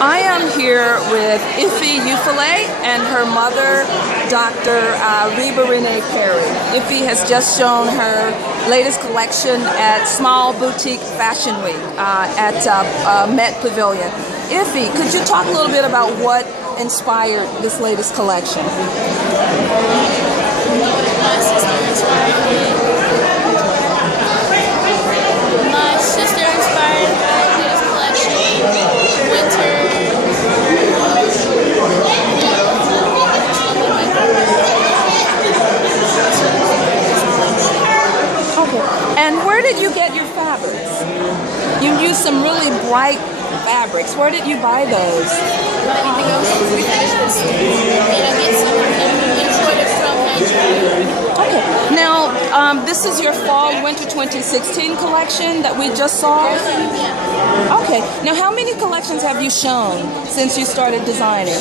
I am here with Ify Ukele and her mother, Dr. Reba Renee Perry. Ify has just shown her latest collection at Small Boutique Fashion Week at Met Pavilion. Ify, could you talk a little bit about what inspired this latest collection? My sister inspired me. My sister inspired my latest collection, winter. Okay, and where did you get your fabrics? You used some really bright fabrics. Where did you buy those? Anything else? And I get some imported from Nigeria. Okay, now this is your fall/winter 2016 collection that we just saw? Yeah. Okay, now how many collections have you shown since you started designing?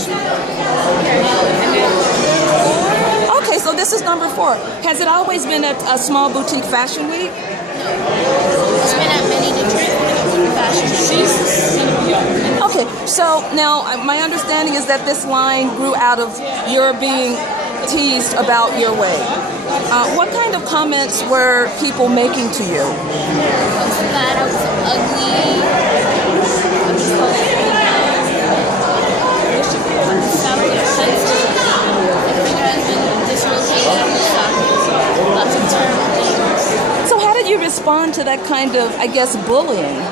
Okay, so this is number 4. Has it always been at a Small Boutique Fashion Week? It's been at many different fashion shows. Okay, so now my understanding is that this line grew out of your being teased about your weight. What kind of comments were people making to you? I was fat, I was ugly. I was offensive. My finger has been dislocated. Lots of terrible things. So how did you respond to that kind of, I guess, bullying? I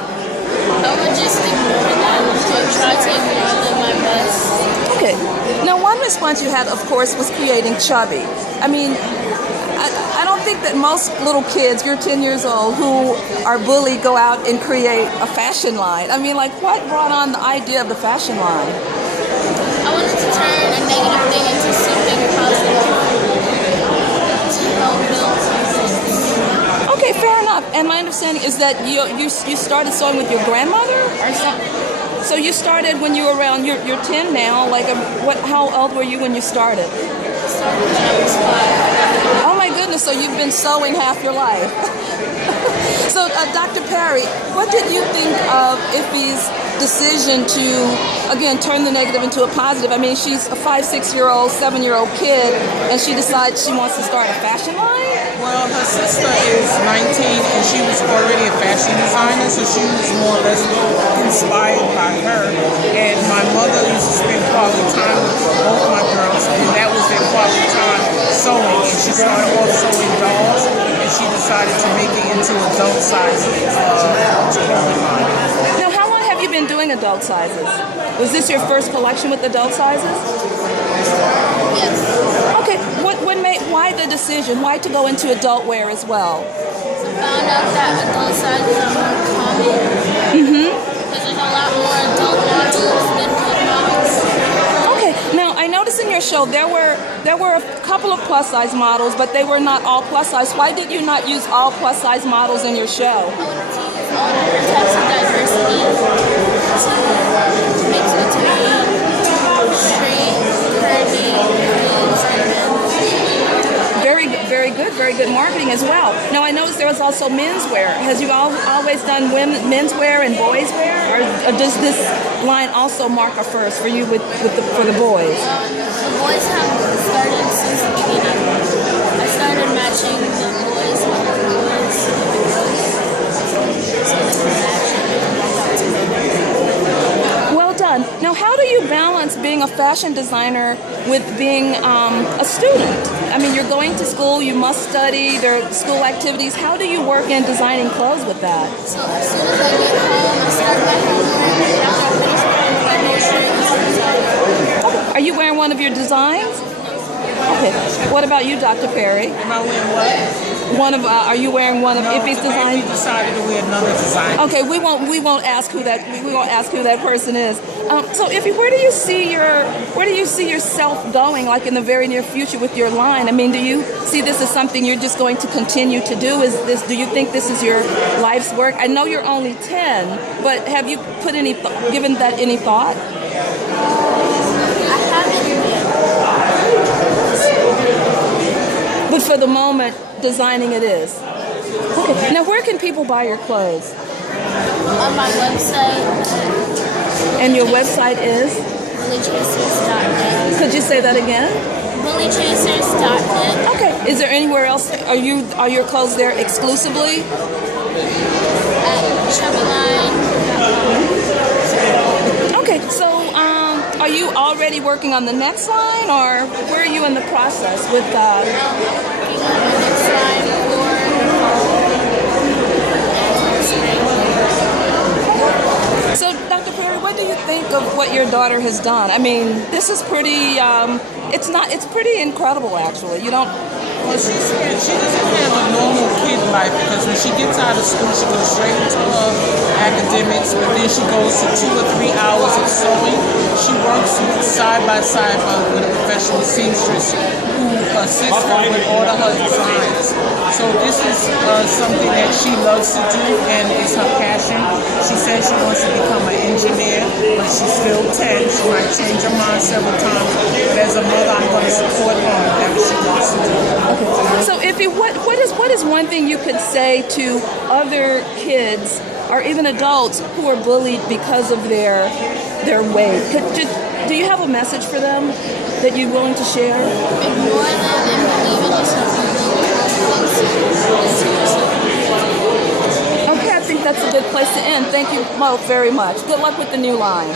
would just ignore them. So I try to ignore them my best. Okay. Now, one response you had, of course, was creating Chubby. I mean, I don't think that most little kids, you're 10 years old, who are bullied go out and create a fashion line. I mean, like, what brought on the idea of the fashion line? I wanted to turn a negative thing into something positive to help build something. Okay, fair enough. And my understanding is that you started sewing with your grandmother or something? So you started when you were around, you're 10 now, like how old were you when you started? I started when I was 5. Oh my goodness, so you've been sewing half your life. So Dr. Perry, what did you think of Ify's decision to, again, turn the negative into a positive? I mean, she's a 5, 6-year-old, 7-year-old kid, and she decides she wants to start a fashion line? Well, her sister is 19 and she was already a fashion designer, so she was more or less inspired by her. And my mother used to spend quality time with both my girls, and that was their quality time sewing. And she started off sewing dolls, and she decided to make it into adult size clothing line. Now, how long have you been doing adult sizes? Was this your first collection with adult sizes? Yes. Okay, why the decision? Why to go into adult wear as well? I found out that adult sizes are more common. Because there's a lot more adult models than kid models. Okay, now I noticed in your show there were a couple of plus size models, but they were not all plus size. Why did you not use all plus size models in your show? I wanted to use all different types of diversity to make it to be straight, curvy, Very good marketing as well. Now I noticed there was also menswear. Has you always done menswear and boys wear, or does this line also mark a first for you for the boys? The boys have started since the beginning. I started matching the boys with the boys. So they were matching. Well done. Now, how do you balance being a fashion designer with being a student? I mean, you're going to school, you must study, there are school activities. How do you work in designing clothes with that? So as soon as I get home, I start my homework, and after I finish my homework, Okay. Are you wearing one of your designs? Okay. What about you, Dr. Perry? Am I wearing what? Are you wearing one of Ify's designs? I decided to wear another design. Okay, we won't ask who that person is. So Ify, where do you see yourself going, like in the very near future with your line? I mean, do you see this as something you're just going to continue to do? Do you think this is your life's work? I know you're only 10, but have you given that any thought? I haven't yet. But for the moment, designing it is. Okay. Now, where can people buy your clothes? On my website. And your website is? bullychasers.net. Could you say that again? bullychasers.net. Okay. Is there anywhere else? Are your clothes there exclusively? At ChubiiLine. Okay. So, are you already working on the next line, or where are you in the process with? Working on the next line for So, Dr. Perry, what do you think of what your daughter has done? I mean, this is pretty. It's pretty incredible, actually. You don't. Well, she doesn't have a normal kid life because when she gets out of school, she goes straight into her academics, but then she goes to 2 or 3 hours of sewing. She works side by side with a professional seamstress who assists her with all of her designs. So this is something that she loves to do and is her passion. She says she wants to become an engineer, but she's still 10. She might change her mind several times, but as a mother, I'm going to support her in whatever she wants to do. So, Ify, what is one thing you could say to other kids or even adults who are bullied because of their weight? Do you have a message for them that you're willing to share? ignore them and believe in yourself. Okay, I think that's a good place to end. Thank you both very much. Good luck with the new line.